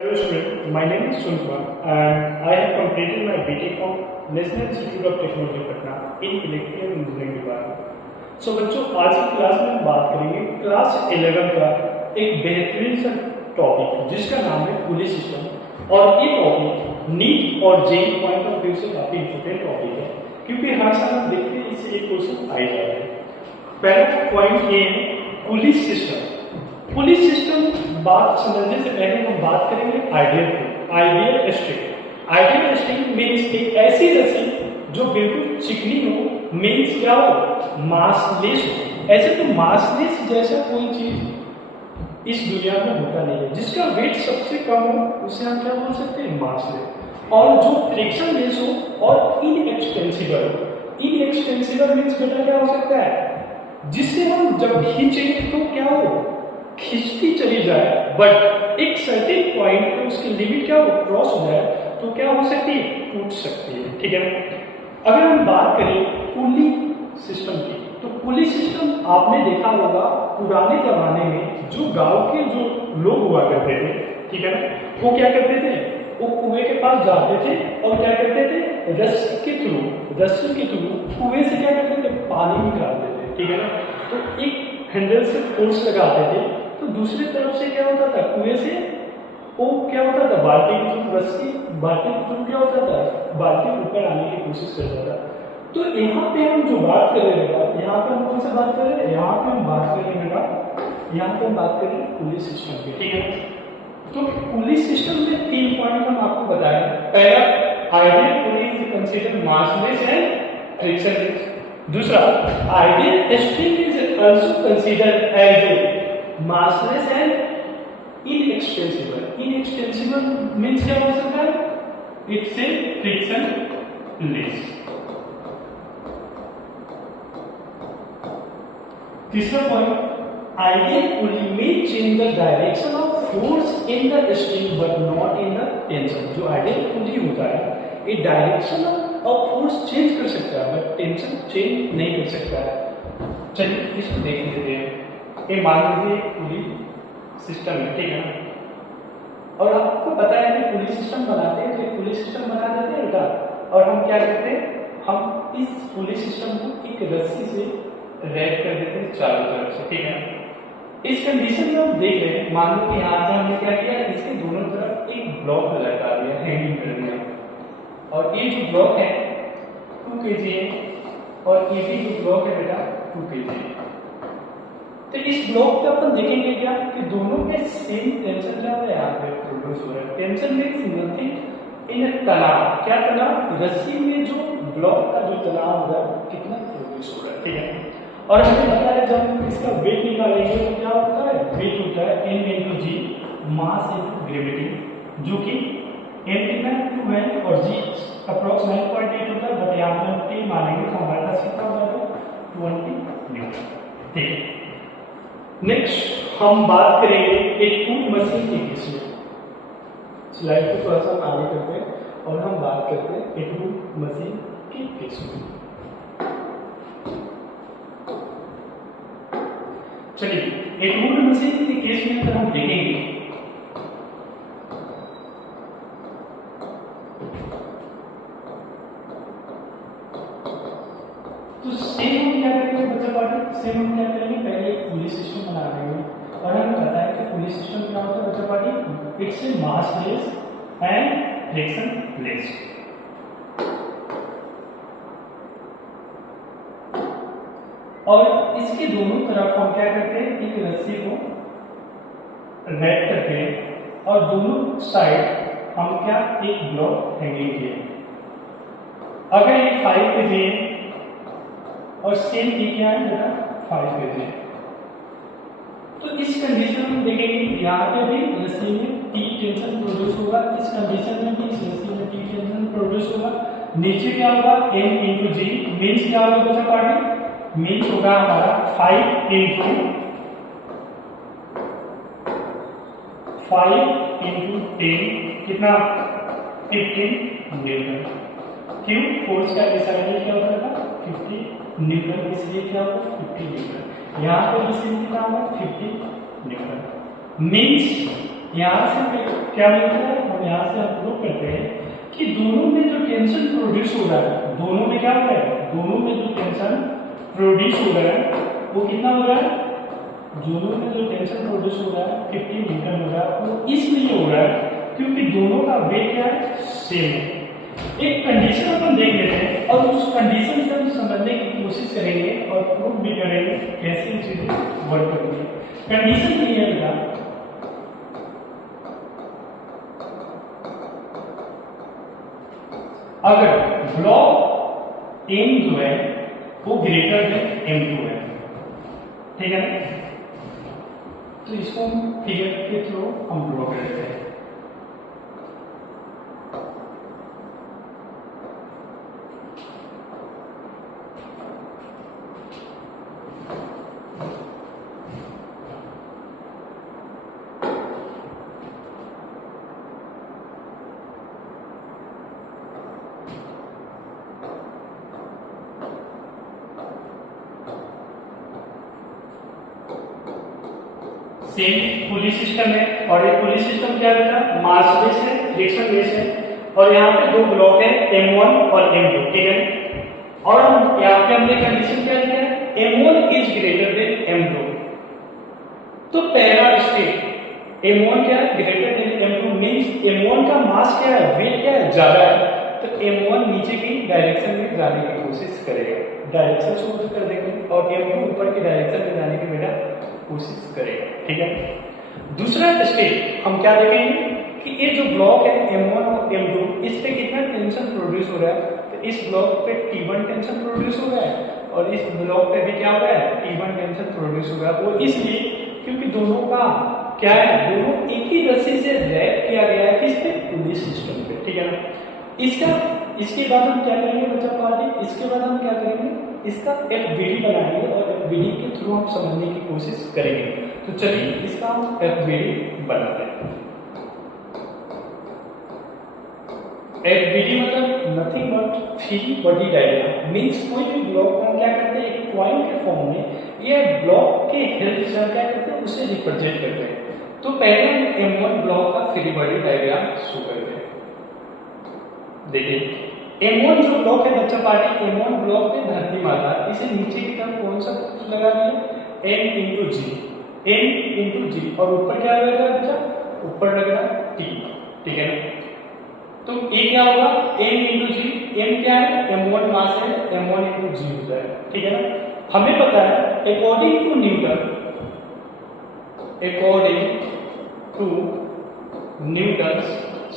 Hello student, my name is Sunwan and I have completed my BTech from National Institute of Technology Patna in Electrical Engineering Department. So बच्चों आज की class में हम बात करेंगे class 11 का एक बेहतरीन सा टॉपिक जिसका नाम है पुलिस सिस्टम। और ये टॉपिक नीट और जेईई पॉइंट ऑफ व्यू से काफी इंपोर्टेंट टॉपिक है क्योंकि हर साल हम देखते हैं इससे एक क्वेश्चन आ जाता है। पहला पॉइंट ये है पुलिस सिस्टम। पुलिस सिस्टम बात समझने से पहले हम बात करेंगे ideal string. Ideal string means एक ऐसी रस्सी जो बिल्कुल चिकनी हो, मीन्स क्या हो, मासलेस हो। ऐसे तो मासलेस जैसा कोई चीज इस दुनिया में होता नहीं है। जिसका वेट सबसे कम हो उसे हम क्या बोल सकते हैं, मासलेस। और जो फ्रिक्शन लेस हो और इनएक्सपेंसिबल हो। इनएक्सपेंसिबल मीन्स बेटा क्या हो सकता है, जिससे हम जब खींचेंगे तो क्या हो, खींचती चली जाए, बट एक सर्टेन पॉइंट पे उसकी लिमिट क्या हो, क्रॉस हो जाए तो क्या हो सकती है, टूट सकती है। ठीक है ना। अगर हम बात करें पुली सिस्टम की, तो पुली सिस्टम आपने देखा होगा पुराने जमाने में जो गांव के जो लोग हुआ करते थे, ठीक है ना, वो क्या करते थे, वो कुएं के पास जाते थे और क्या करते थे, रस्सी के थ्रू कुएं से क्या करते थे, पानी निकालते थे। ठीक है ना। तो एक हैंडल से फोर्स लगाते थे तो दूसरी तरफ से क्या होता था, कुएं से वो क्या होता था, बाल्टी के थ्रू क्या होता था, बाल्टी ऊपर आने की कोशिश करता था। तो यहाँ पे हम जो बात कर रहे हैं, यहाँ पे हम कौन सा बात कर रहे हैं, यहाँ पे हम बात कर रहे हैं यहाँ पे हम बात कर रहे हैं पुलिस सिस्टम की। ठीक है। तो पुलिस सिस्टम में 3 पॉइंट हम आपको बताएं। पहला, ideal pulleys consider massless and frictionless. दूसरा, ideal string is also considered as massless and inexpensible. Inexpensible means क्या हो सकता है, it's a frictionless. तीसरा point, ideal pulley may change the direction of force in the string but not in the tension. जो ideal pulley होता है ये direction of force change कर सकता है बट टेंशन चेंज नहीं कर सकता है। चलिए इसको देख लेते हैं। ये मान लीजिए पुली सिस्टम है, ठीक है ना। और आपको पता है कि पुली सिस्टम बनाते हैं तो एक पुली सिस्टम बना देते हैं बेटा, और हम क्या करते हैं, हम इस पुली सिस्टम को एक रस्सी से रैप कर देते हैं चारों तरफ से। ठीक है। इस कंडीशन में हम देख रहे हैं, मान लो कि यहाँ पे हमने क्या किया, इसके दोनों तरफ एक ब्लॉक लगा दिया हैंगिंग करने, और ये जो ब्लॉक है 2 kg है और ये भी जो ब्लॉक है बेटा 2 kg है। तो इस ब्लॉक पे अपन देखेंगे क्या कि दोनों में सेम टेंशन क्या है, यहाँ पे प्रोड्यूस हो रहा है। टेंशन मींस नथिंग इन तनाव। क्या तनाव, रस्सी में जो ब्लॉक का जो तनाव हो रहा है कितना प्रोड्यूस हो रहा है। ठीक है। और हमें पता है जब हम इसका वेट निकालेंगे तो क्या होता है, वेट होता है m × g, मास × ग्रेविटी, जो कि m कितना 2 है और g अप्रॉक्स 9.8 होता है, बट यहाँ पे हम t मानेंगे तो हमारे पास कितना होगा, 20 न्यूटन। ठीक है। नेक्स्ट हम बात करेंगे एक टूल मशीन के केस में। स्लाइड को थोड़ा सा आगे करते हैं और हम बात करते हैं एक टूल मशीन के केस में। चलिए एक टूल मशीन के केस में अगर हम देखेंगे तो सेम हम क्या करेंगे बच्चा पार्टी, सेम हम क्या करेंगे, पहले एक पुलिस सिस्टम बना देंगे और हमें पता है कि पुलिस सिस्टम क्या होता है बच्चा party, it's a massless and frictionless. और इसके दोनों तरफ हम क्या करते हैं, एक रस्सी को रैप करते हैं और दोनों साइड हम क्या, एक ब्लॉक हैंगिंग किए। अगर ये 5 kg है और सेम ये क्या है बेटा 5 kg, तो इस कंडीशन में देखेंगे यहाँ पे भी रस्सी में टी टेंशन प्रोड्यूस होगा, इस कंडीशन में भी इस रस्सी में टी टेंशन प्रोड्यूस होगा। नीचे क्या होगा, m × g, मीन्स क्या होगा बच्चा पार्टी, मीन्स होगा हमारा 5 × 10 कितना 15 न्यूटन। क्यों, फोर्स का डिसाइड क्या होता था 50 न्यूटन, इसलिए क्या होगा 50 न्यूटन। यहाँ पे कितना होगा 50 न्यूटन। मीन्स यहाँ से हमें क्या मिलता है, हम यहाँ से हम प्रूव करते हैं कि दोनों में जो टेंशन प्रोड्यूस हो रहा है, दोनों में क्या हो रहा है, दोनों में जो टेंशन प्रोड्यूस हो रहा है वो कितना हो रहा है, दोनों में जो टेंशन प्रोड्यूस हो रहा है 50 न्यूटन हो रहा है। वो इसलिए हो रहा है क्योंकि दोनों का वेट क्या है, सेम है। एक कंडीशन अपन देख लेते हैं और उस कंडीशन से हम समझने की कोशिश करेंगे और प्रूव भी करेंगे कैसे चीजें वर्क करती है। कंडीशन ये है बेटा, अगर ब्लॉक एम जो है वो ग्रेटर देन M2 है, ठीक है ना, तो इसको हम फिगर के थ्रू हम ड्रॉ कर लेते हैं। सेम पुली सिस्टम है और ये पुली सिस्टम क्या रहता है, मास बेस है, फ्रिक्शन बेस है और यहाँ पे दो ब्लॉक है M1 और M2, ठीक है। और हम यहाँ पे हमने कंडीशन क्या लिया है, M1 is greater than M2। तो पहला स्टेप M1 क्या है, greater than M2 means M1 का मास क्या है, वेट क्या है, ज्यादा है, तो M1 नीचे की डायरेक्शन में जाने की कोशिश करेगा, डायरेक्शन शूट कर देंगे और M2 ऊपर की डायरेक्शन में जाने की बेटा कोशिश करेगा, ठीक है। दूसरा स्टेप हम क्या देखेंगे कि ये जो ब्लॉक है M1 और M2 इस पे कितना टेंशन प्रोड्यूस हो रहा है, तो इस ब्लॉक पे T1 टेंशन प्रोड्यूस हो रहा है और इस ब्लॉक पे भी क्या हो रहा है, T1 टेंशन प्रोड्यूस हो रहा है। वो इसलिए क्योंकि दोनों का क्या है, दोनों एक ही रस्सी से रैप किया गया है, किस पे, पुलिस सिस्टम पे, ठीक है ना। इसके बाद हम क्या करेंगे बच्चा पार्टी, इसके बाद हम क्या करेंगे, इसका FBD बनाएंगे और FBD के थ्रू हम समझने की कोशिश करेंगे। तो चलिए इसका हम FBD बनाते हैं। FBD मतलब nothing but free body diagram means कोई भी ब्लॉक को हम क्या करते हैं, एक पॉइंट के फॉर्म में ये ब्लॉक के हेल्प से हम क्या करते हैं, उसे रिप्रेजेंट करते हैं। तो पहले हम M1 ब्लॉक का फ्री बॉडी डायग्राम शो करते हैं। देखिए M1 जो ब्लॉक है बच्चा पार्टी, M1 ब्लॉक पे धरती माता, इसे नीचे की तरफ कौन सा फोर्स लगा दिया, M और ऊपर क्या लगेगा बच्चा, ऊपर लगेगा T, ठीक है ना। तो ये क्या होगा, M क्या है, M1 मास है, M1 × G होता है, ठीक है ना। हमें पता है according to Newton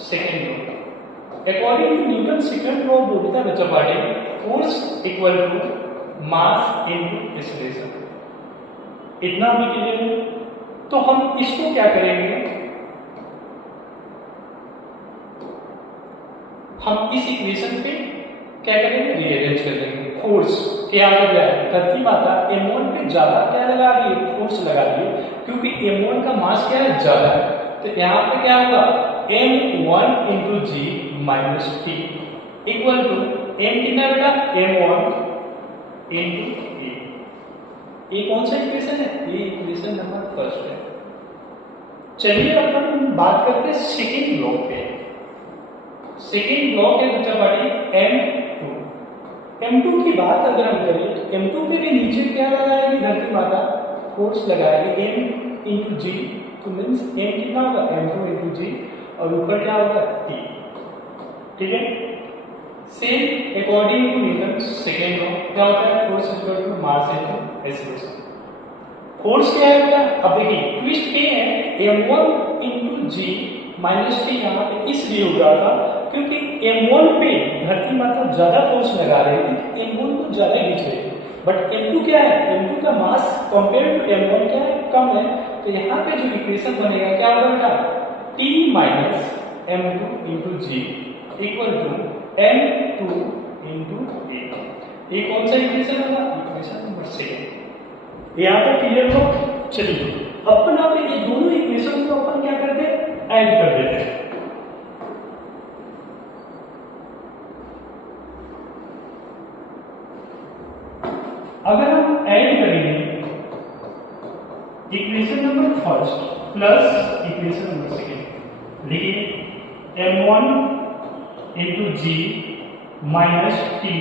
second law, according to Newton second law बोलता है बच्चा party, force equal to mass into displacement. इतना भी क्लियर है। तो हम इसको क्या करेंगे, हम इस इक्वेशन पे क्या करेंगे, रीअरेंज कर देंगे। फोर्स क्या हो गया, धरती माता M1 पे ज्यादा क्या लगा रही है, फोर्स लगा रही है, क्योंकि M1 का मास क्या है, ज्यादा है। तो यहाँ पे क्या होगा, M1 × G - T equal to M कितना बेटा, M1 × A। ये कौन सा इक्वेशन है, ये इक्वेशन नंबर फर्स्ट है। चलिए अब हम बात करते हैं सेकेंड ब्लॉक पे। सेकेंड ब्लॉक है बच्चा पार्टी M2 की बात अगर हम करें तो M2 पे भी नीचे क्या लगाएगी, धरती माता फोर्स लगाएगी M × G, तो मीन्स M कितना होगा, M2 × G और ऊपर क्या होगा, T, ठीक है। Same according to Newton second law क्या होता है, force equal to mass into acceleration. Force क्या है बेटा, अब देखिए ट्विस्ट ये है, M1 × G - T यहाँ पे इसलिए हो रहा था क्योंकि M1 पे धरती माता ज्यादा फोर्स लगा रही थी, M1 को ज्यादा खींच रही थी, बट M2 क्या है, M2 का मास कंपेयर टू M1 क्या है, कम है। तो यहाँ पे जो इक्वेशन बनेगा क्या होगा बेटा, T - M2 × G equal to M2 × A। ये कौन सा इक्वेशन होगा, इक्वेशन नंबर सेकेंड। यहाँ पे क्लियर हो। चलिए अपन अब ये दोनों इक्वेशन को अपन क्या करते हैं, ऐड कर देते हैं। अगर हम ऐड करेंगे equation number first plus equation number second, m1 into ji minus T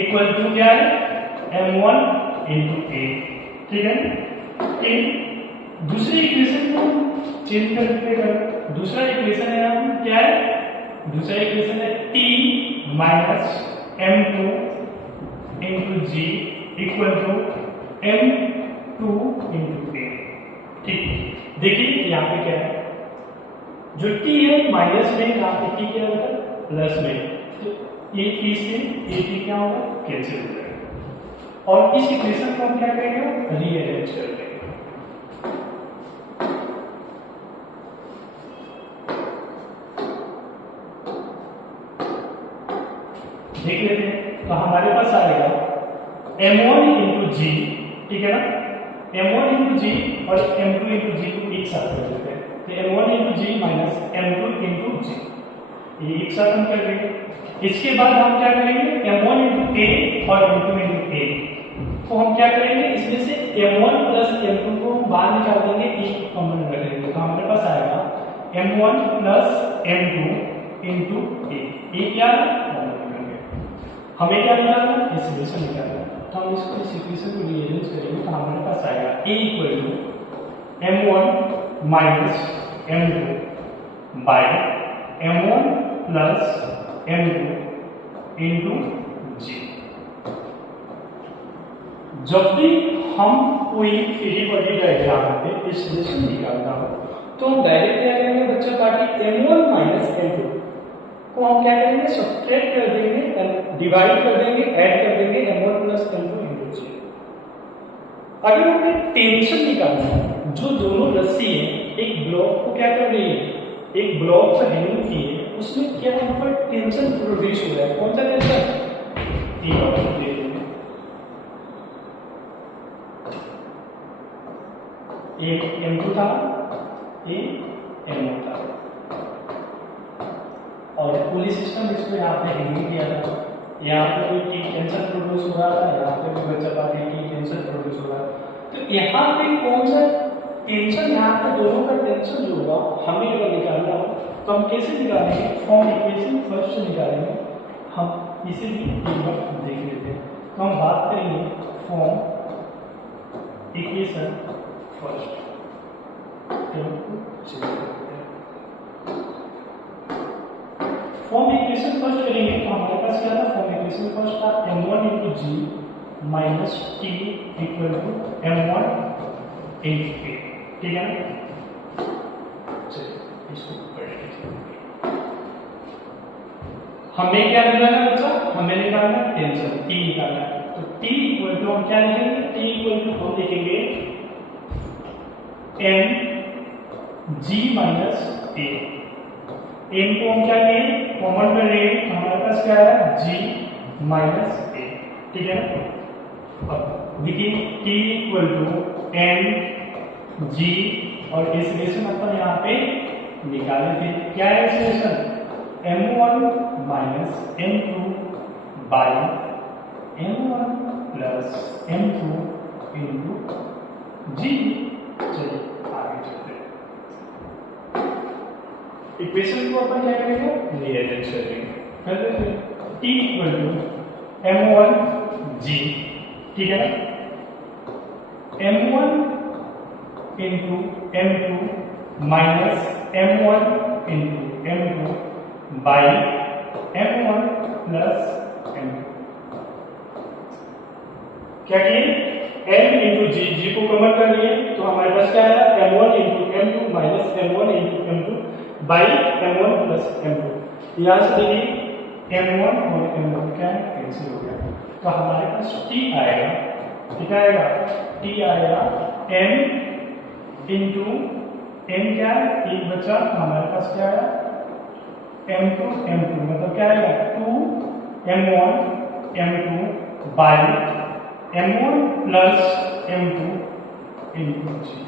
equal to क्या है m1 इंटू ए। ठीक है, दूसरी इक्वेशन को चेंज कर देते हैं। दूसरा इक्वेशन है हम क्या है, दूसरा इक्वेशन है T minus m2 into G equal to m2 into A. ठीक, देखिए यहाँ पे क्या है, जो t है माइनस में, यहाँ पे t क्या होगा प्लस में, तो ये t से ये t क्या होगा कैंसिल हो जाएगा और इस इक्वेशन को हम क्या करेंगे रीअरेंज कर देंगे। देख लेते हैं, तो हमारे पास आएगा m1 इंटू जी, ठीक है ना, m1 इंटू जी और m2 इंटू जी को एक साथ कर देते हैं, तो m1 इंटू जी माइनस m2 इंटू जी, ये एक साथ हम कर देंगे। इसके बाद हम क्या करेंगे m1 इंटू ए और m2 इंटू ए, तो हम क्या करेंगे इसमें से m1 प्लस m2 को हम बाहर निकाल देंगे, एक कॉमन रख लेंगे, तो हमारे पास आएगा m1 प्लस m2 इंटू ए क्या है, हमें क्या निकालना है इक्वेशन निकालना है, तो हम इसको इस इक्वेशन को रीअरेंज करेंगे, तो हमारे पास आएगा a equal to m1 minus m2 by m1 plus m2 into G. जब भी हम कोई फ्री बॉडी डायग्राम में इस रिलेशन निकालना हो तो हम डायरेक्ट क्या करेंगे बच्चा पार्टी m1 माइनस m2 को हम क्या करेंगे सब्ट्रैक्ट कर देंगे, डिवाइड कर देंगे, ऐड कर देंगे m1 प्लस m2 इंटू जी। अगर हमें टेंशन निकालना है, जो दोनों रस्सी है एक ब्लॉक को क्या कर रही है, एक ब्लॉक से रिमूव की है, उसमें क्या ऊपर टेंशन प्रोड्यूस हो रहा है, कौन सा टेंशन, एक m2 था, एक m1 था, और पुली सिस्टम इसको यहाँ पे हैंगिंग किया था, यहाँ पे कोई टी टेंशन प्रोड्यूस हो रहा था, यहाँ पे भी बच्चा पार्टी टी टेंशन प्रोड्यूस हो रहा है, तो यहाँ पे कौन सा टेंशन, यहाँ पे दोनों का टेंशन जो होगा हमें अगर निकालना हो तो हम कैसे निकालेंगे, फॉर्म इक्वेशन फर्स्ट निकालेंगे, हम इसे भी एक बार देख लेते हैं। तो हम बात करेंगे form equation first, form equation first करेंगे तो हमारे पास क्या था, फॉर्म इक्वेशन फर्स्ट था m1 into ji minus T equal to m1 into A, ठीक है ना, चलिए इसको पढ़ लीजिए। हमें क्या निकालना है बच्चा, हमें निकालना है टेंशन टी निकालना है, तो टी इक्वल टू हम क्या लिखेंगे, टी इक्वल टू हम लिखेंगे m जी माइनस ए, एम को हम क्या किए कॉमन में ले, हमारे पास क्या है जी माइनस ए, ठीक है ना। अब देखिए t equal to m g और इस रिलेशन अपन यहाँ पे निकाले थे, क्या है इस relation m1 minus m2 by m1 plus m2 into G. चलिए आगे चलते हैं, इक्वेशन को अपन क्या करेंगे रीअरेंज करेंगे, t इक्वल टू m1 जी, ठीक है ना, m1 into m2 minus m1 into m2 by m1 plus m2, क्या किए m इंटू जी, जी को कमन कर लिए तो हमारे पास क्या है m1 into m2 minus m1 into m2 by m1 plus m2। यहाँ से देखिए m1 और m1 क्या है कैंसिल हो गया, तो हमारे पास t आएगा, कितना आएगा t आएगा m इंटू m क्या है एक बचा, तो हमारे पास क्या है m2 मतलब क्या आएगा 2 m1 m2 by m1 plus m2 into G.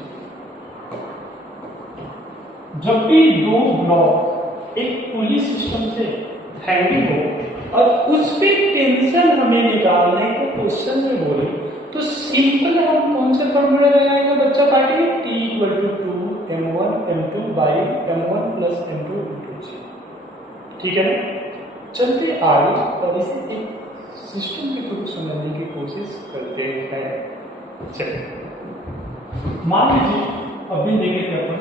जब भी दो ब्लॉक एक पुली सिस्टम से हैंगिंग हो और उस पे टेंशन हमें निकालने को क्वेश्चन में बोले तो सिंपल हम कौन से फॉर्मूला लगाएंगे बच्चा party, t equal to 2 m1 m2 by m1 plus m2 into G. ठीक है ना। चलते आगे और इसे एक सिस्टम के थ्रू समझने की कोशिश करते हैं। चलिए मान लीजिए अभी देखे थे अपन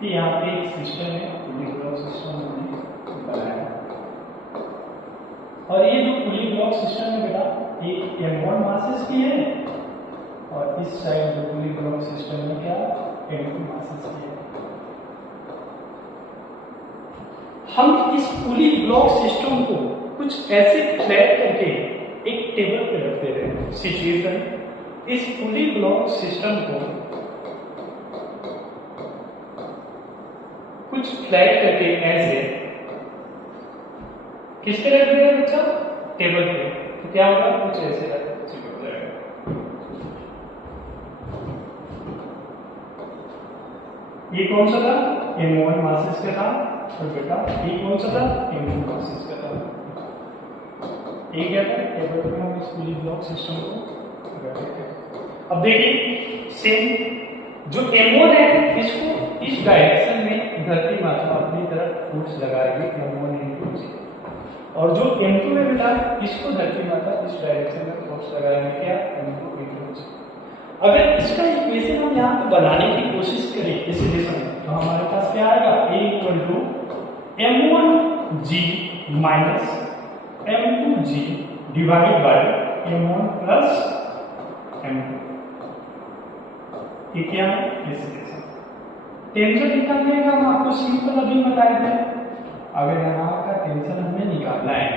कि यहाँ पे एक सिस्टम है, पुली ब्लॉक सिस्टम हमने बनाया और ये जो पुली ब्लॉक सिस्टम है बेटा ये M1 मासेस की है और इस साइड जो पुली ब्लॉक सिस्टम में क्या M2 मासेस की है। हम इस पुली ब्लॉक सिस्टम को कुछ ऐसे फ्लैट करके एक टेबल पे रखते रहे। सिचुएशन इस पुली ब्लॉक सिस्टम को कुछ फ्लैट करके ऐसे किस पे रख देगा बच्चा, टेबल पे, तो क्या होगा कुछ ऐसे चिपक जाएगा। ये कौन सा था, M1 मासेस का था और बेटा ये कौन सा था, M2 मासेस का था। ये क्या था, टेबल पे हम इस पुली ब्लॉक सिस्टम को रख देते हैं। अब देखिए सेम जो M1 है इसको इस डायरेक्शन में धरती माता अपनी तरफ फोर्स लगाएगी M1 into G, और जो M2 है बेटा इसको धरती माता इस डायरेक्शन में फोर्स लगाएंगे क्या, M2 into G। अगर इसका इक्वेशन हम यहाँ पे बनाने की कोशिश करें इस दिशा में तो हमारे पास क्या आएगा, A equal to M1G minus M2G divide by M1 plus M2। ये क्या है, इस दिशा। टेंशन निकालने का हम आपको सिंपल अभी बताए थे। अगर यहाँ का टेंशन हमें निकालना है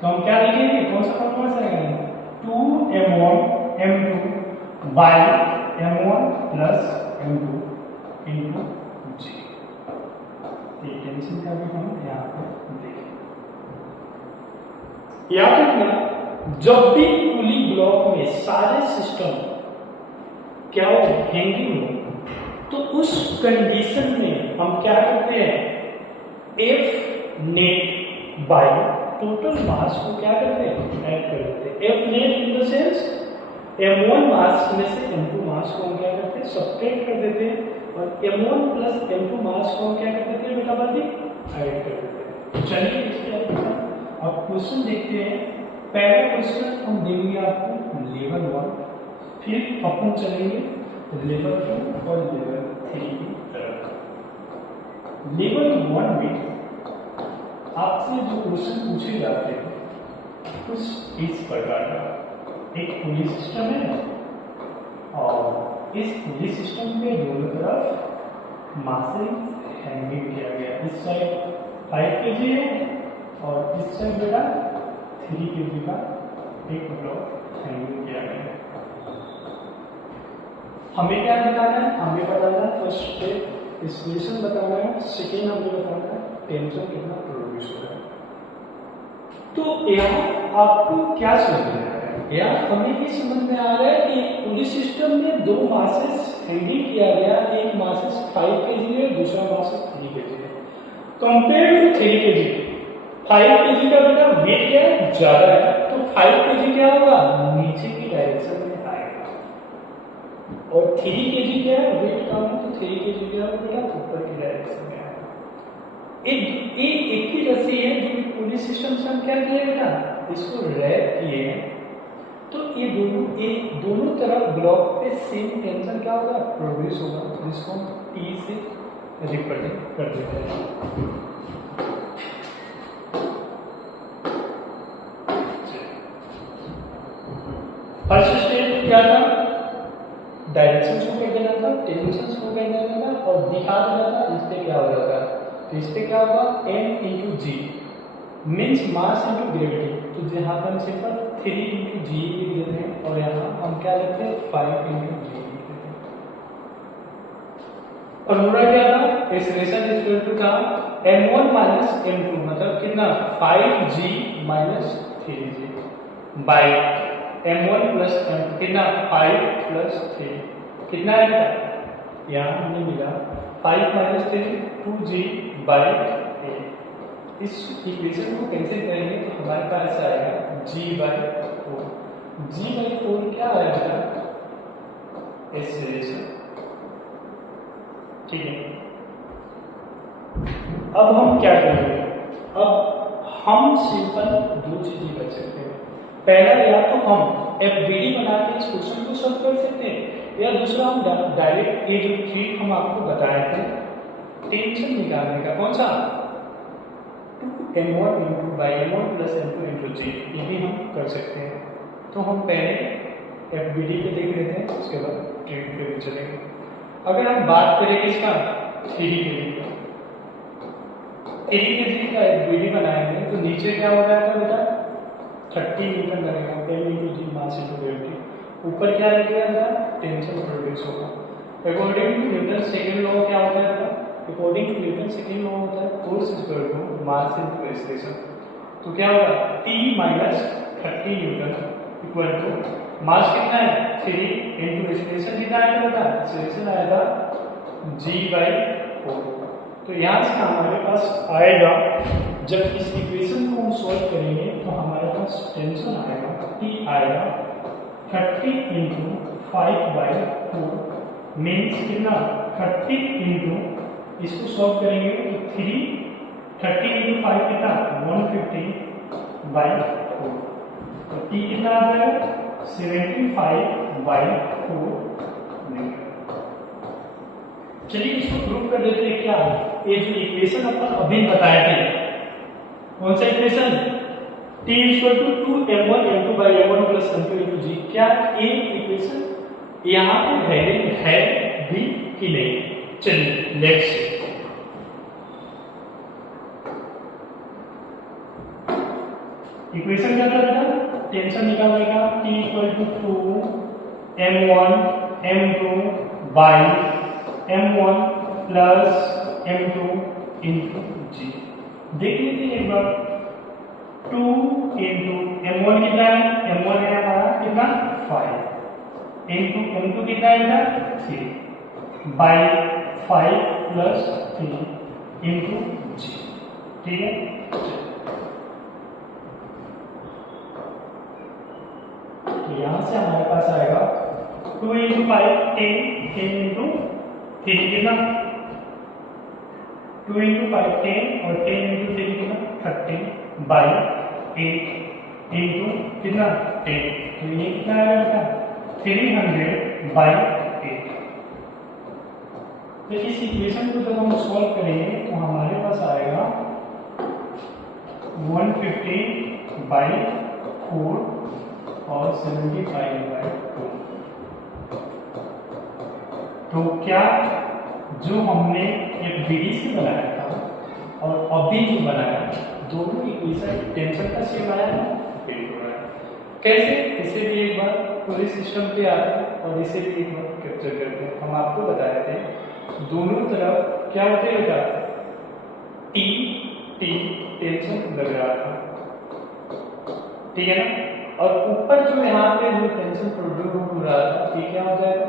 तो हम क्या लिखेंगे, कौन सा फॉर्मूला से लगाएंगे, 2M1 M2 by M1 plus M2 into G। ये टेंशन का भी हम यहाँ पे देखेंगे। याद रखना जब भी पुली ब्लॉक में सारे सिस्टम क्या हो, हैंगिंग हो, तो उस कंडीशन में हम क्या करते हैं, F net by total mass को क्या करते हैं, ऐड कर देते हैं। F net in the sense M1 मास में से M2 मास को हम क्या करते हैं, सब्ट्रैक्ट कर देते हैं और M1 प्लस M2 मास को हम क्या कर देते हैं बेटा, बल्कि ऐड कर देते हैं। चलिए इसके अब क्वेश्चन देखते हैं। पहला क्वेश्चन हम देंगे आपको लेवल 1, फिर अपन चलेंगे लेवल 2 और लेवल 3 की तरफ। लेवल 1 में आपसे जो क्वेश्चन पूछे जाते हैं कुछ इस प्रकार का, एक पुली सिस्टम है और इस पुली सिस्टम के दोनों तरफ मासेस हैंगिंग किया गया। इस साइड 5 kg है और इस साइड बेटा 3 kg का एक ब्लॉक हैंगिंग किया गया है। हमें क्या बताना है, हमें बताना है फर्स्ट स्टेप इक्वेशन बताना है, सेकेंड हमें बताना है टेंशन कितना प्रोड्यूस हो रहा है। तो यहाँ आपको क्या समझना है, यार हमें ये समझ में आ रहा है कि पुली सिस्टम में दो मासेस हैंगिंग किया गया, एक मासेस 5 kg है, दूसरा मासेस 3 kg है। कंपेयर टू 3 kg, 5 kg का बेटा वेट क्या है, ज्यादा है, तो 5 kg क्या होगा, नीचे की डायरेक्शन में आएगा, और 3 kg क्या है, वेट कम है, तो 3 kg क्या होगा बेटा, ऊपर की डायरेक्शन में आएगा। एक ही रस्सी है जो पुली सिस्टम से हम क्या किया बेटा, इसको रैप किए हैं, तो ये दोनों तरफ ब्लॉक पे सेम टेंशन क्या होगा, प्रोड्यूस होगा, जिसको हम T से रिप्रेजेंट कर देते हैं। फर्स्ट स्टेप क्या था, डायरेक्शन शो कर देना था, टेंशन शो कर देना था और दिखा देना था इस पे क्या हो रहा था। तो इस पे क्या होगा, m इंटू जी मीन्स मास इंटू ग्रेविटी, तो यहाँ पर सिंपल 3 इंटू जी लिख देते हैं और यहाँ हम क्या लिखते हैं 5 इंटू जी लिख देते हैं। फॉर्मूला क्या था, एक्सप्रेशन इज इक्वल टू था m1 माइनस m2 मतलब कितना 5g minus 3g bye m1 plus m2 कितना 5 प्लस 3 कितना है बेटा, यहाँ हमने मिला 5 माइनस 3 2g बाय 8। इस इक्वेशन को कैंसिल करेंगे तो हमारे पास आएगा g बाय 4। g बाय 4 क्या आएगा, एक्सेलरेशन, ठीक है। अब हम क्या करेंगे, अब हम सिंपल दो चीजें कर सकते हैं। पहला, या तो हम एफबीडी बना के इस क्वेश्चन को सॉल्व कर सकते हैं, या दूसरा हम डायरेक्ट ये जो ट्रिक हम आपको बताए थे टेंशन निकालने का, कौन सा 2m1 into by m1 plus m2 into G, ये भी हम कर सकते हैं। तो हम पहले एफबीडी पे देख लेते हैं, उसके बाद ट्रिक पे भी चलेंगे। अगर हम बात करें इसका 3 के 3 के का एफबीडी बनाएंगे तो नीचे क्या हो जाएगा बेटा 30 न्यूटन लगेगा, m into g mass into gravity. ऊपर क्या लगेगा बेटा टेंशन प्रोड्यूस होगा। According to Newton second law क्या होता है बेटा, according to Newton second law होता है force equal to mass into acceleration. तो क्या होगा T minus 30 Newton equal to mass कितना है 3 इनटू एक्सेलरेशन कितना आएगा बेटा, एक्सेलरेशन आएगा g/4। तो यहाँ से हमारे पास आएगा, जब इस इक्वेशन को हम सॉल्व करेंगे तो हमारे पास टेंशन आएगा T आएगा 30 इंटू 5/4 मीन्स कितना 30 इंटू, इसको सॉल्व करेंगे तो 30 इंटू 5 कितना 150/4। तो T कितना आ जाएगा 75/4 मीटर। चलिए इसको प्रूव कर देते हैं। क्या ये जो इक्वेशन अपन अभी बताए थे, कौन सा equation T equal to 2m1 m2 by m1 plus m2 into G, क्या ये इक्वेशन यहाँ पे वैलिड है भी कि नहीं। चलिए नेक्स्ट इक्वेशन क्या था बेटा, टेंशन निकालने का T equal to 2m1 m2 by m1 plus m2 into G. देख लीजिए एक बार 2 इंटू m1 कितना है, m1 है हमारा कितना 5 इंटू m2 कितना है 3 बाई 5 प्लस 3 इंटू जी। ठीक है, तो यहां से हमारे पास आएगा 2 इंटू 5 10 इंटू 3 कितना 2 इंटू 5 10 और 10 इंटू 3 कितना 30 बाई 8 इंटू कितना 10। तो ये कितना आएगा बेटा 300 बाई 8। तो इस इक्वेशन को जब हम सॉल्व करेंगे तो हमारे पास आएगा 150/4 और 75/2। तो क्या जो हमने एक बीडी से बनाया था और अभी जो बनाया, दोनों इक्वेशन टेंशन का सेम आया है, बिल्कुल आया। कैसे, इसे भी एक बार पूरे सिस्टम पे आते हैं और इसे भी एक बार कैप्चर करते हैं। हम आपको बताए थे दोनों तरफ क्या होते हैं बेटा टी टेंशन लग रहा था, ठीक है ना, और ऊपर जो यहाँ पे जो टेंशन प्रोड्यूस हो रहा था ये क्या हो जाएगा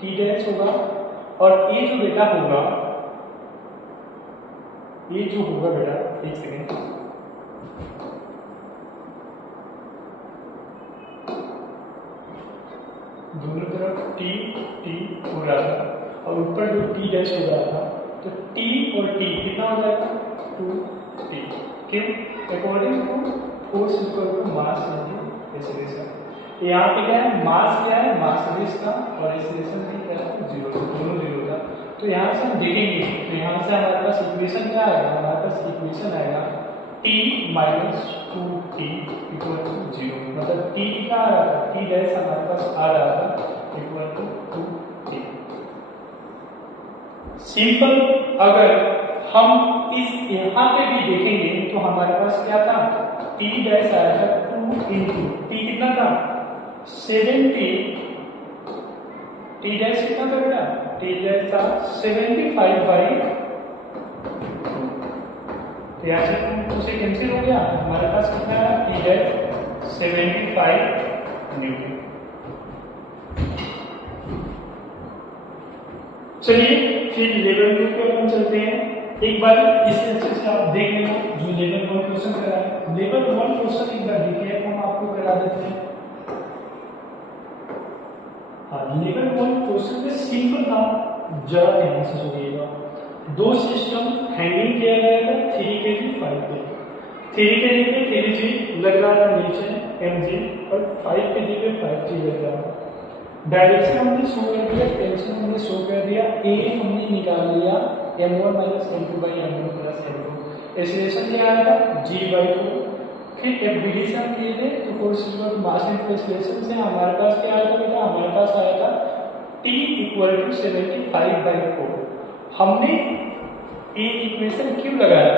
टी डैश होगा। और ये जो बेटा होगा, ये जो होगा बेटा, एक सेकेंड, दोनों तरफ टी हो रहा था और ऊपर जो टी डैश हो रहा था, तो टी और टी कितना हो जाएगा 2t। क्यों, according to force equal to mass into acceleration. यहाँ पे क्या है मास, क्या है मास है इसका, और एक्सेलरेशन भी क्या है 0, दोनों 0 था। तो यहाँ से हम देखेंगे, तो यहाँ से हमारे पास इक्वेशन क्या आएगा, हमारे पास इक्वेशन आएगा t minus 2t equal to 0। मतलब t क्या आ रहा था, t डैश हमारे पास आ रहा था इक्वल टू 2t। सिंपल, अगर हम इस यहाँ पे भी देखेंगे तो हमारे पास क्या था t डैश आया था 2 इंटू t कितना था 70, t डैश कितना था बेटा, t डैश था 75/2। तो यहाँ से उसे कैंसिल हो गया, हमारे पास कितना है t डैश 75 न्यूटन। चलिए फिर लेवल 2 पे अपन चलते हैं। एक बार इस अच्छे से आप देख लेना जो लेवल 1 क्वेश्चन करा है। लेवल 1 क्वेश्चन एक बार देखिए, हम आपको करा देते हैं। हाँ, लेवल 1 क्वेश्चन में सिंपल था, जरा ध्यान से सुनिएगा। दो सिस्टम हैंगिंग किया गया था 3 kg 5 kg। 3 kg पे 3g लग रहा था नीचे mg और 5 kg पे 5g लग रहा था। डायरेक्शन हमने शो कर दिया, टेंशन हमने शो कर दिया, ए हमने निकाल लिया m1 minus m2 by m1 plus m2। Acceleration क्या आया था g/4। फिर एब्डिशन किए थे तो force equal to mass into acceleration से हमारे पास क्या आया था बेटा, हमारे पास आया था t इक्वल टू 75/4। हमने ये इक्वेशन क्यों लगाया,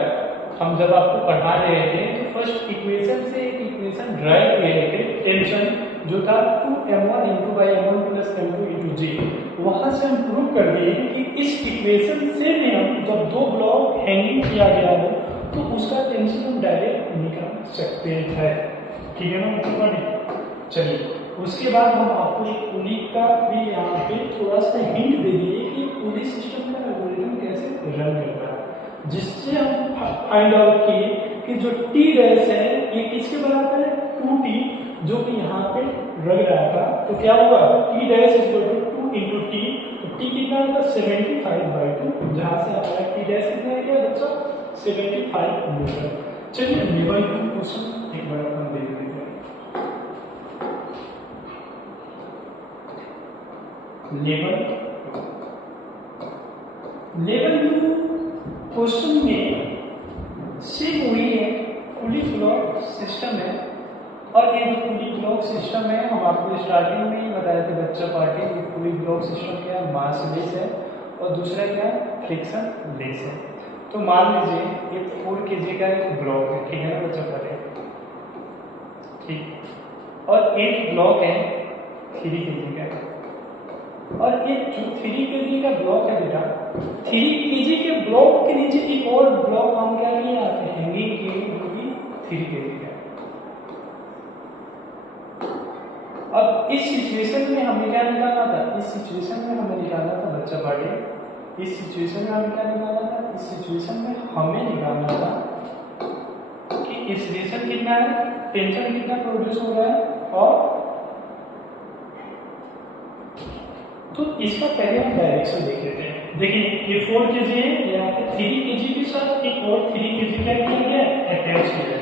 हम जब आपको पढ़ा रहे थे तो फर्स्ट इक्वेशन से एक इक्वेशन ड्राइव किए थे, टेंशन जो था 2m1 into by m1 plus m2 into g। वहां से हम प्रूव कर दिए कि इस इक्वेशन से भी हम जब दो ब्लॉक हैंगिंग किया गया हो तो उसका टेंशन हम डायरेक्ट निकाल सकते हैं। ठीक है ना। चलिए उसके बाद हम आपको एक पुली का भी यहाँ पे थोड़ा सा हिंट दे दिए कि पुली सिस्टम का एल्गोरिथम कैसे रन करता है, जिससे हम फाइंड आउट किए कि जो टी डैश है ये किसके बराबर है 2t, जो कि यहाँ पे रह रहा था। तो क्या हुआ t dash equal to 2 into टी, तो टी कितना है 75/2, जहाँ से हमारा टी डैश कितना है क्या बच्चा 75 मीटर। चलिए लेवल 2 क्वेश्चन एक बार अपन देख लेते हैं। लेवल 2 क्वेश्चन में सिर्फ वही है पुली ब्लॉक सिस्टम है, और ये जो पुली ब्लॉक सिस्टम है हम आपको स्टार्टिंग में ही बताए थे बच्चा पार्टी, ये पुली ब्लॉक सिस्टम क्या है मास लेस है और दूसरा क्या है फ्रिक्शन लेस है। तो मान लीजिए ये 4 kg का एक ब्लॉक है, ठीक है ना बच्चा पार्टी, ठीक, और एक ब्लॉक है 3 kg का, और ये जो 3 kg का ब्लॉक है बेटा 3 kg के ब्लॉक के नीचे एक और ब्लॉक हम क्या लिए आते हैं हैंगिंग के, जो कि 3 kg का। अब इस सिचुएशन में हमें क्या निकालना था, इस सिचुएशन में हमें निकालना था बच्चा पार्टी, इस सिचुएशन में हमें क्या निकालना था, इस सिचुएशन में हमें निकालना था कि एक्सीलरेशन कितना है, टेंशन कितना प्रोड्यूस हो रहा है, और तो इसका पहले हम डायरेक्शन देख लेते हैं। देखिए ये 4 kg है, यहाँ पे 3 kg के साथ एक और 3 kg क्या किया गया है अटैच किया है।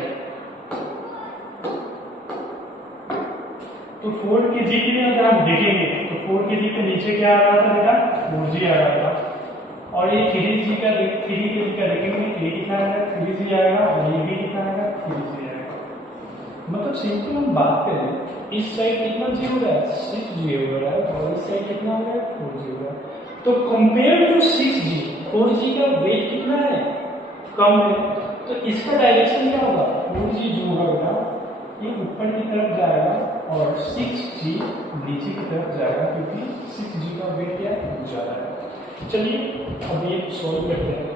तो 4 kg के लिए अगर हम देखेंगे तो 4 kg के नीचे क्या आ रहा था बेटा 4g आ रहा था, और ये 3 kg का देखेंगे ये कितना आएगा 3g आएगा, और ये भी कितना आएगा 3g आएगा। मतलब सिंपल हम बात करें इस साइड कितना g हो रहा है 6g हो रहा है, और इस साइड कितना हो रहा है 4g हो रहा है। तो कंपेयर टू 6g 4g का वेट कितना है कम है, तो इसका डायरेक्शन क्या होगा 4g जो होगा ये ऊपर की तरफ जाएगा और 6g नीचे की तरफ जाएगा, क्योंकि 6g का वेट क्या ज्यादा है। चलिए अब ये सॉल्व करते हैं।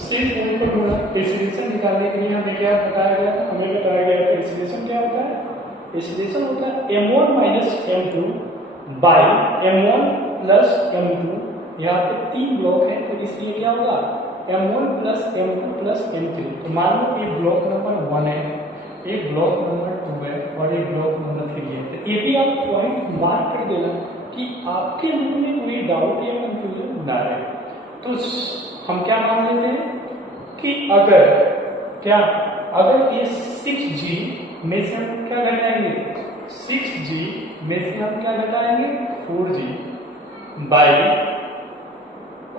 सिर्फ उनको ढूंढना एक्सीलरेशन निकालने के लिए हमें क्या बताया गया था, हमें बताया गया था एक्सीलरेशन क्या होता है, एक्सीलरेशन होता है m1 minus m2 by m1 plus m2। यहाँ पे 3 ब्लॉक है तो इसलिए क्या होगा m1 plus m2 plus m3। तो मान लो ये ब्लॉक नंबर 1 है, एक ब्लॉक नंबर 2 है और एक ब्लॉक नंबर 3 है। तो ये भी आप पॉइंट मार्क कर देना कि आपके मन में कोई डाउट या कंफ्यूजन ना रहे। तो हम क्या मान लेते हैं कि अगर ये 6g में से हम क्या घटाएंगे 6g में से हम क्या घटाएंगे 4g by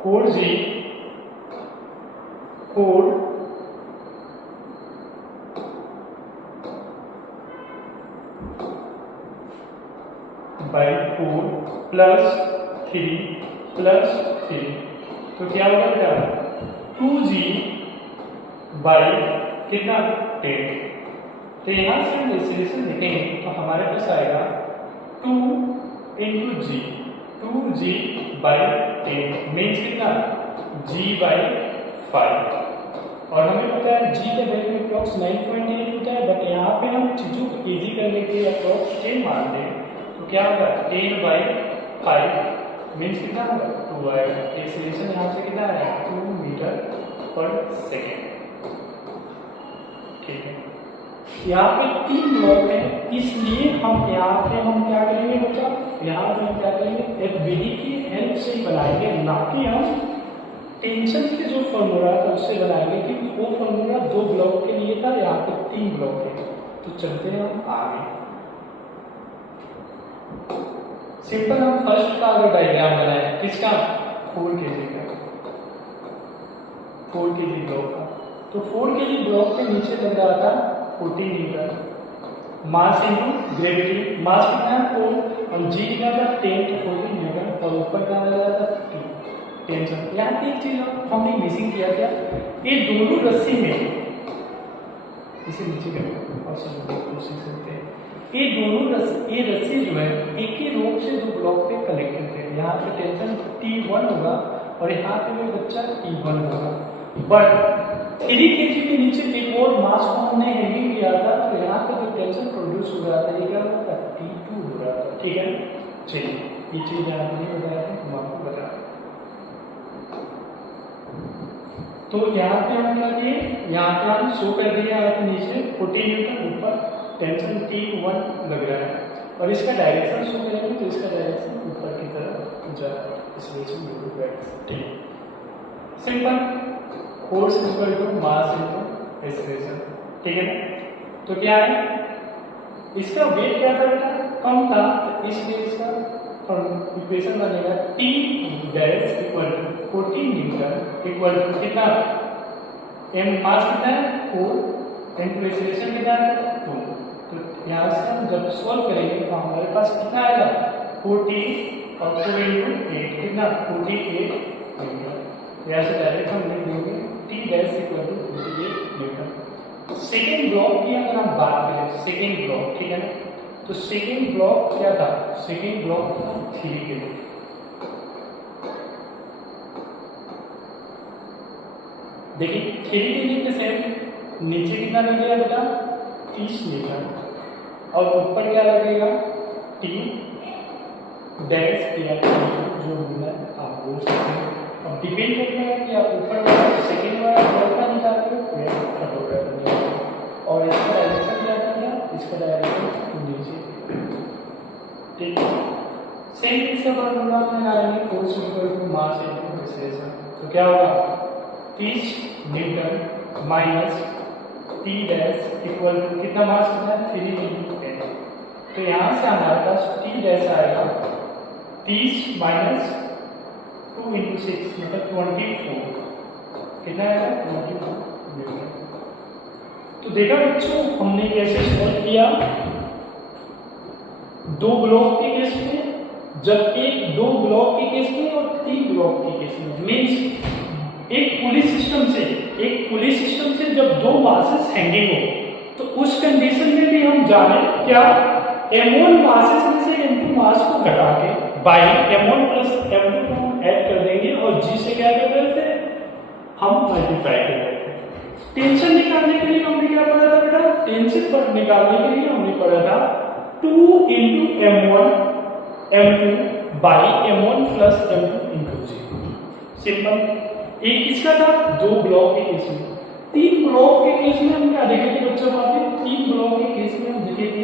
4g 4 by 4 plus 3 plus 3, तो क्या होगा बेटा 2g बाई कितना 10। तो यहाँ से हम एक्सीलरेशन लिखेंगे तो हमारे पास आएगा 2 into g 2g by 10 means कितना g बाई 5, और हमें पता है g का वैल्यू अप्रॉक्स 9.8 होता है, बट यहाँ पे हम चीजों को इजी करने के लिए अप्रॉक्स 10 मान दें तो क्या होगा 10 बाई 5 मीन्स कितना होगा 2 आएगा। एक्सीलरेशन यहाँ से कितना आएगा 2 मीटर पर सेकेंड। ठीक है, यहाँ पे 3 ब्लॉक है इसलिए हम यहाँ पे हम क्या करेंगे बच्चा, यहाँ पे हम क्या करेंगे एफबीडी की हेल्प से बनाएंगे, ना कि हम टेंशन के जो फॉर्मूला था उससे बनाएंगे, क्योंकि वो फॉर्मूला 2 ब्लॉक के लिए था, यहाँ पे 3 ब्लॉक है। तो चलते हैं हम आगे। सिंपल हम फर्स्ट का अगर डायग्राम बनाए, किसका? 4 kg का, 4 kg ब्लॉक का। तो 4 kg ब्लॉक के नीचे लग रहा था 14 न्यूटन, मास इनटू ग्रेविटी, मास कितना है 4 और जी कितना था 10 to 14 न्यूटन, और ऊपर क्या लग रहा था 2 टेंशन। यहाँ पे एक चीज हमने मिसिंग किया, क्या? ये दोनों रस्सी में, इसे नीचे करें और समझने की कोशिश करते हैं। ये रस्सी जो है एक ही रोप से 2 ब्लॉक पे कनेक्टेड थे। यहाँ पे टेंशन T1 होगा और यहाँ पे भी बच्चा T1 होगा, बट 3 kg के नीचे एक और मास को हमने हैंगिंग किया था, तो यहाँ पे जो टेंशन प्रोड्यूस हो रहा था ये क्या होता है? T2 हो रहा था। ठीक है, चलिए ये चीज यहाँ पे नहीं बताया था, हम आपको बता। तो यहाँ पे हम क्या किए, यहाँ पे हम शो कर दिए, यहाँ पे नीचे 14 न्यूटन, ऊपर टेंशन T1 लग रहा है, और इसका डायरेक्शन शो करेंगे तो इसका डायरेक्शन ऊपर की तरफ जा रहा है, इस वजह से बिल्कुल डायरेक्शन। ठीक, simple, force equal to mass into acceleration. ठीक है ना? तो क्या है, इसका वेट क्या था बेटा? कम था, तो इसलिए इसका इक्वेशन बनेगा T dash equal to 14 Newton equal to कितना? m मास कितना है 4 इनटू एक्सेलरेशन कितना है 2। तो यहाँ से हम जब सॉल्व करेंगे तो हमारे पास कितना आएगा 14 और 2 इनटू 8 कितना 48 न्यूटन। यहाँ से डायरेक्ट हम लिख देंगे T dash equal to 48 Newton. Second block की अगर हम बात करें, सेकेंड ब्लॉक, ठीक है ना? तो सेकेंड ब्लॉक क्या था? सेकेंड ब्लॉक था 3 के लिए। देखिए 3 के लिए सेम नीचे कितना लगेगा बेटा 30 न्यूटन, और ऊपर क्या लगेगा T डैश किया जो मिला आप बोल सकते हैं। अब डिपेंड करता है कि आप ऊपर वाला सेकेंड वाला ब्लॉक का निकालते हो या थर्ड वाला, और इसका डायरेक्शन क्या था? इसका डायरेक्शन नीचे। ठीक है, सेम इसका फॉर्मूला में आएंगे force equal to mass into acceleration. तो क्या होगा 30 Newton minus T dash equal to कितना मास कितना है 3 इनटू 10। तो यहाँ से हमारे पास T डैश आएगा 30 माइनस 2 इंटू 6 मतलब 24, कितना आएगा 24 न्यूटन। तो देखा बच्चों हमने कैसे सॉल्व किया। 2 ब्लॉक के केस में, जब 2 ब्लॉक के केस में और 3 ब्लॉक के केस में, मीन्स एक पुली सिस्टम से जब 2 मासेस हैंगिंग हो, तो उस कंडीशन में भी हम जाने क्या M1 मासेस में से M2 मास को घटा के बाई M1 प्लस M2 को हम ऐड कर देंगे, और G से क्या कर रहे थे हम मल्टीप्लाई कर रहे थे। टेंशन निकालने के लिए हमने क्या पढ़ा था बेटा? टेंशन पर निकालने के लिए हमने पढ़ा था 2 into M1 M2 by M1 plus M2 into G। Simple. एक किसका था? 2 ब्लॉक के केस में। 3 ब्लॉक के केस में हम क्या देखेंगे बच्चों? 3 ब्लॉक के केस में हम देखेंगे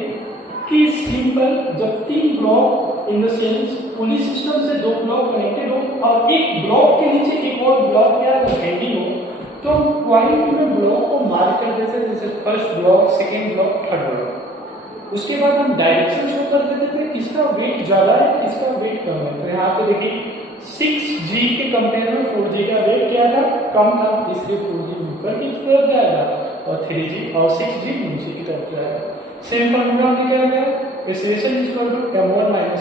कि सिंपल, जब 3 block in the sense pulley system से 2 ब्लॉक कनेक्टेड हो और एक ब्लॉक के नीचे एक और ब्लॉक क्या हैंगिंग हो, तो हम पॉइंट में ब्लॉक को मार्क कर देते, जैसे first block, second block, third block. उसके बाद हम डायरेक्शन शो कर देते थे किसका वेट ज्यादा है किसका वेट कम है। तो यहाँ पे देखिए 6G के कंपेयर में 4G का वेट क्या था? कम था, इसलिए 4G ऊपर की तरफ जाएगा और 3G और 6G नीचे की तरफ जाएगा। सेम फॉर्मूला हमने क्या किया? Acceleration equal to M1 minus